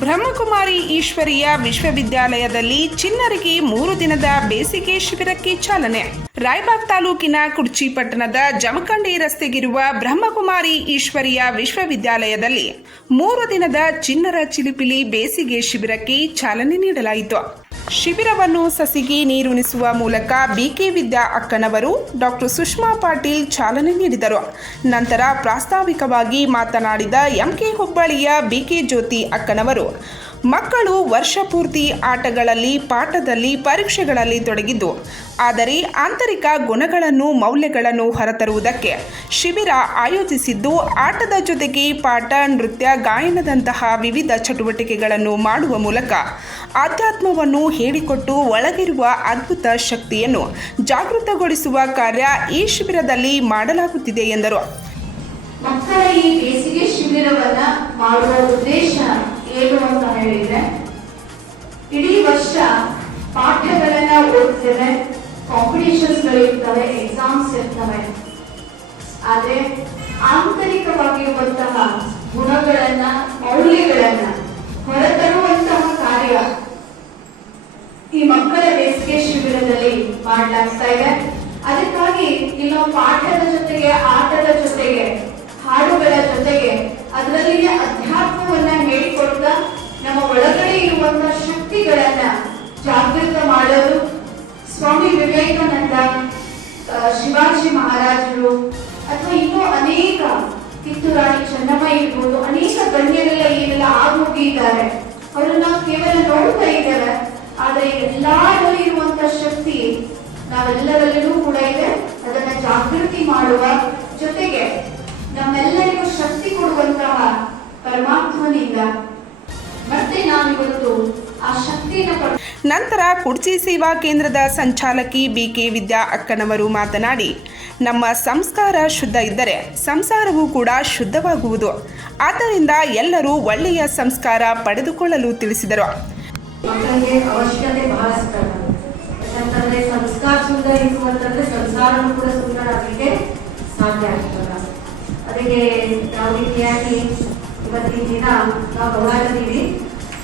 Brahmakumari Ishwariya ವಿಶ್ವವಿದ್ಯಾಲಯದಲ್ಲಿ ಚಿನ್ನರಿಗೆ ಮೂರು ದಿನದ ಬೇಸಿಗೆ ಶಿಬಿರಕ್ಕೆ ಚಾಲನೆ. ರಾಯಬಾಗ್ ತಾಲೂಕಿನ ಕುರ್ಚಿ ಪಟ್ಟಣದ ಜಮಖಂಡಿ ರಸ್ತೆಗಿರುವ ಬ್ರಹ್ಮಕುಮಾರಿ ಈಶ್ವರಿಯ ವಿಶ್ವವಿದ್ಯಾಲಯದಲ್ಲಿ ಮೂರು ದಿನದ ಚಿನ್ನರ ಚಿಲಿಪಿಲಿ ಬೇಸಿಗೆ ಶಿಬಿರಕ್ಕೆ ಚಾಲನೆ ನೀಡಲಾಯಿತು. ಶಿಬಿರವನ್ನು ಸಸಿಗೆ ನೀರುಣಿಸುವ ಮೂಲಕ ಬಿಕೆ ವಿದ್ಯಾ ಅಕ್ಕನವರು ಡಾಕ್ಟರ್ ಸುಷ್ಮಾ ಪಾಟೀಲ್ ಚಾಲನೆ ನೀಡಿದರು. ನಂತರ ಪ್ರಾಸ್ತಾವಿಕವಾಗಿ ಮಾತನಾಡಿದ ಎಂಕೆ ಹುಬ್ಬಳ್ಳಿಯ ಬಿಕೆ ಜ್ಯೋತಿ ಅಕ್ಕನವರು ಮಕ್ಕಳು ವರ್ಷಪೂರ್ತಿ ಆಟಗಳಲ್ಲಿ, ಪಾಠದಲ್ಲಿ, ಪರೀಕ್ಷೆಗಳಲ್ಲಿ ತೊಡಗಿದ್ದು, ಆದರೆ ಆಂತರಿಕ ಗುಣಗಳನ್ನು, ಮೌಲ್ಯಗಳನ್ನು ಹೊರತರುವುದಕ್ಕೆ ಶಿಬಿರ ಆಯೋಜಿಸಿದ್ದು, ಆಟದ ಜೊತೆಗೆ ಪಾಠ, ನೃತ್ಯ, ಗಾಯನದಂತಹ ವಿವಿಧ ಚಟುವಟಿಕೆಗಳನ್ನು ಮಾಡುವ ಮೂಲಕ ಆಧ್ಯಾತ್ಮವನ್ನು ಹೇಳಿಕೊಟ್ಟು ಒಳಗಿರುವ ಅದ್ಭುತ ಶಕ್ತಿಯನ್ನು ಜಾಗೃತಗೊಳಿಸುವ ಕಾರ್ಯ ಈ ಶಿಬಿರದಲ್ಲಿ ಮಾಡಲಾಗುತ್ತಿದೆ ಎಂದರು. ಮಕ್ಕಳ ಈ ಬೇಸಿಗೆ ಶಿಬಿರವನ್ನು ಮಾಡುವ ಉದ್ದೇಶ ಏನು ಅಂತ ಹೇಳಿದ್ರೆ, ಇಡೀ ವರ್ಷ ಪಾಠಗಳನ್ನ ಓದ್ತೇವೆ ಕಾಂಪಿಟೇಷನ್ಸ್ ಗಳಿರ್ತವೆ ಎಕ್ಸಾಮ್ಸ್ ಇರ್ತವೆ. ಆದ್ರೆ ಆಂತರಿಕವಾಗಿರುವಂತಹ ಗುಣಗಳನ್ನ, ಮೌಲ್ಯಗಳನ್ನ ಹೊರತರುವಂತಹ ಕಾರ್ಯ ಈ ಮಕ್ಕಳ ಬೇಸಿಗೆ ಶಿಬಿರದಲ್ಲಿ ಮಾಡಲಾಗ್ತಾ ಇದೆ. ಅದಕ್ಕಾಗಿ ಇನ್ನು ಪಾಠದ ಜೊತೆಗೆ ಆಟದ ಜೊತೆಗೆ ಹಾಡುಗಳ ಜೊತೆಗೆ ಅದರಲ್ಲಿಯ ನಮ್ಮ ಇರುವಂತಹ ಶಕ್ತಿಗಳನ್ನ ಜಾಗೃತ ಮಾಡಲು ಸ್ವಾಮಿ ವಿವೇಕಾನಂದ ಶಿವಾಜಿ ಮಹಾರಾಜರು ಅಥವಾ ಇನ್ನೂ ಅನೇಕ ಕಿತ್ತೂರಾಣಿ ಚೆನ್ನಮ್ಮ ಇರ್ಬೋದು, ಅನೇಕ ಗಣ್ಯರೆಲ್ಲ ಏನೆಲ್ಲ ಆಗೋಗಿದ್ದಾರೆ. ಅವರನ್ನ ಕೇವಲ ನೋಡ್ತಾ ಇದ್ದಾರೆ ಆದರೆ ಎಲ್ಲರಲ್ಲಿ ಇರುವಂತ ಶಕ್ತಿ ನಾವೆಲ್ಲರಲ್ಲೂ ಕೂಡ ಇದೆ. ಅದನ್ನ ಜಾಗೃತಿ ಮಾಡುವ ಜೊತೆಗೆ ನಮ್ಮೆಲ್ಲರಿಗೂ ಶಕ್ತಿ ಕೊಡುವಂತಹ ಪರಮಾತ್ಮನಿಂದ ಆ ನಂತರ ಕುಡ್ಚಿ ಸೇವಾ ಕೇಂದ್ರದ ಸಂಚಾಲಕಿ ಬಿಕೆ ವಿದ್ಯಾ ಅಕ್ಕನವರು ಮಾತನಾಡಿ ನಮ್ಮ ಸಂಸ್ಕಾರ ಶುದ್ಧ ಇದ್ದರೆ ಸಂಸಾರವೂ ಕೂಡ ಶುದ್ಧವಾಗುವುದು. ಆದ್ದರಿಂದ ಎಲ್ಲರೂ ಒಳ್ಳೆಯ ಸಂಸ್ಕಾರ ಪಡೆದುಕೊಳ್ಳಲು ತಿಳಿಸಿದರು. ಮಕ್ಕಳಿಗೆ ಅವಶ್ಯಕತೆ ಬಹಳಷ್ಟು ಅದ. ಯಾಕಂತಂದ್ರೆ ಸಂಸ್ಕಾರ ಸುಂದರ ಇತ್ತು ಅಂತಂದ್ರೆ ಸಂಸಾರನೂ ಕೂಡ ಸುಂದರ ಆಗಲಿಕ್ಕೆ ಸಾಧ್ಯ ಆಗ್ತದ. ಅದಕ್ಕೆ ನಾವು ರೀತಿಯಾಗಿ ಇವತ್ತಿನ ದಿನ ನಾವು ಗಮನಿಸ್ತೀವಿ.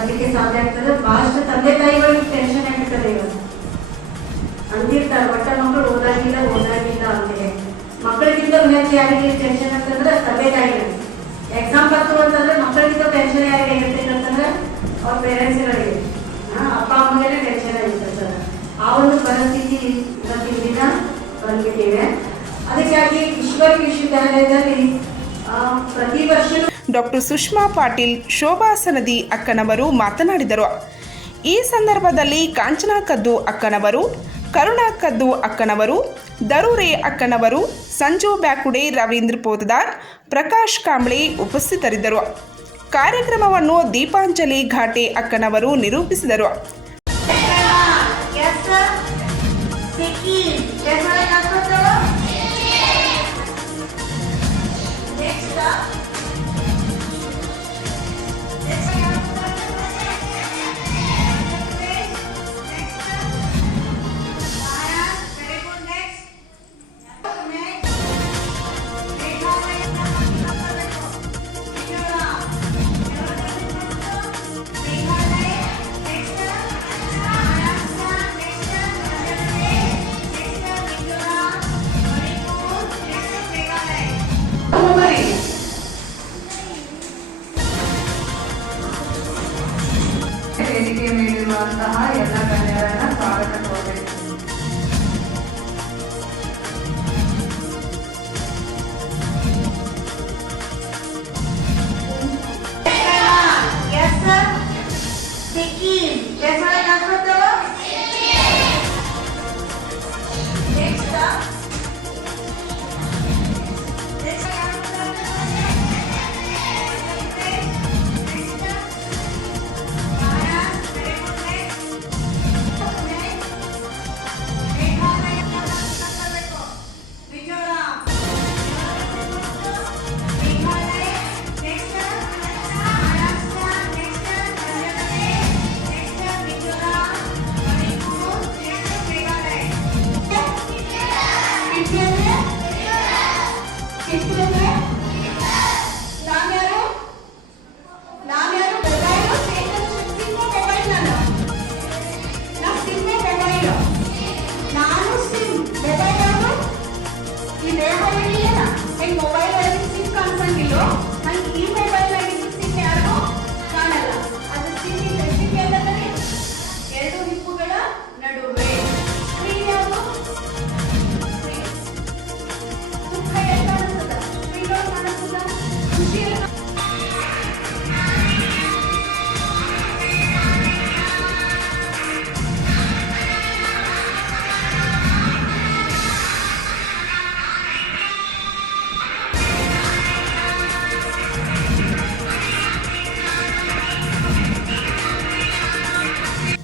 ಆ, ಕಲಿಕ್ಕೆ ಸಾಧ್ಯ ಆಗ್ತದೆ. ಬಹಳಷ್ಟು ತಂದೆ ತಾಯಿಗಳಿಗೆ ಟೆನ್ಷನ್ ಆಗ್ಬಿಟ್ಟದೆ ಇವತ್ತು ಅಂದಿರ್ತಾರೆ ಒಟ್ಟ ಮಕ್ಕಳು ಓದಾಗಿಲ್ಲ ಓದಾಗಿಲ್ಲ ಅಂತೇಳಿ ಮಕ್ಕಳಿಗಿಂತ ಹೆಚ್ಚು ಯಾರಿಗೆ ಟೆನ್ಷನ್ ಅಂತಂದ್ರೆ ತಂದೆ ತಾಯಿಗಳು. ಎಕ್ಸಾಮ್ ಬರ್ತು ಅಂತಂದ್ರೆ ಮಕ್ಕಳಿಗಿಂತ ಟೆನ್ಷನ್ ಯಾರಿಗೆ ಇರ್ತೈತೆ ಅಂತಂದ್ರೆ ಅವ್ರ ಪೇರೆಂಟ್ಸ್ಗಳಿಗೆ ಅಪ್ಪ ಅಮ್ಮಗೆ ಟೆನ್ಷನ್ ಆಗಿರುತ್ತೆ ಸರ್. ಆ ಒಂದು ಪರಿಸ್ಥಿತಿ ಇವತ್ತಿನ ದಿನ ಬಂದ್ಬಿಟ್ಟಿವೆ ಅದಕ್ಕಾಗಿ ವಿಶ್ವ ವಿಶ್ವವಿದ್ಯಾಲಯದಲ್ಲಿ ಪ್ರತಿ ವರ್ಷ ಡಾಕ್ಟರ್ ಸುಷ್ಮಾ ಪಾಟೀಲ್ ಶೋಭಾ ಸನದಿ ಅಕ್ಕನವರು ಮಾತನಾಡಿದರು. ಈ ಸಂದರ್ಭದಲ್ಲಿ ಕಾಂಚನಾ ಕದ್ದು ಅಕ್ಕನವರು, ಕರುಣಾ ಕದ್ದು ಅಕ್ಕನವರು, ದರೂರೆ ಅಕ್ಕನವರು, ಸಂಜು ಬ್ಯಾಕುಡೆ, ರವೀಂದ್ರ ಪೋತದಾರ್, ಪ್ರಕಾಶ್ ಕಾಂಬ್ಳೆ ಉಪಸ್ಥಿತರಿದ್ದರು. ಕಾರ್ಯಕ್ರಮವನ್ನು ದೀಪಾಂಜಲಿ ಘಾಟೆ ಅಕ್ಕನವರು ನಿರೂಪಿಸಿದರು. Sir. Vicky, yes, sir. ಬಂದಿರುವಂತಹ ಎಲ್ಲ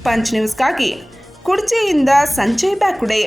ಪಂಚ್ ನ್ಯೂಸ್ಗಾಗಿ ಕುರ್ಚಿಯಿಂದ ಸಂಜಯ್ ಬ್ಯಾಕುಡೆ.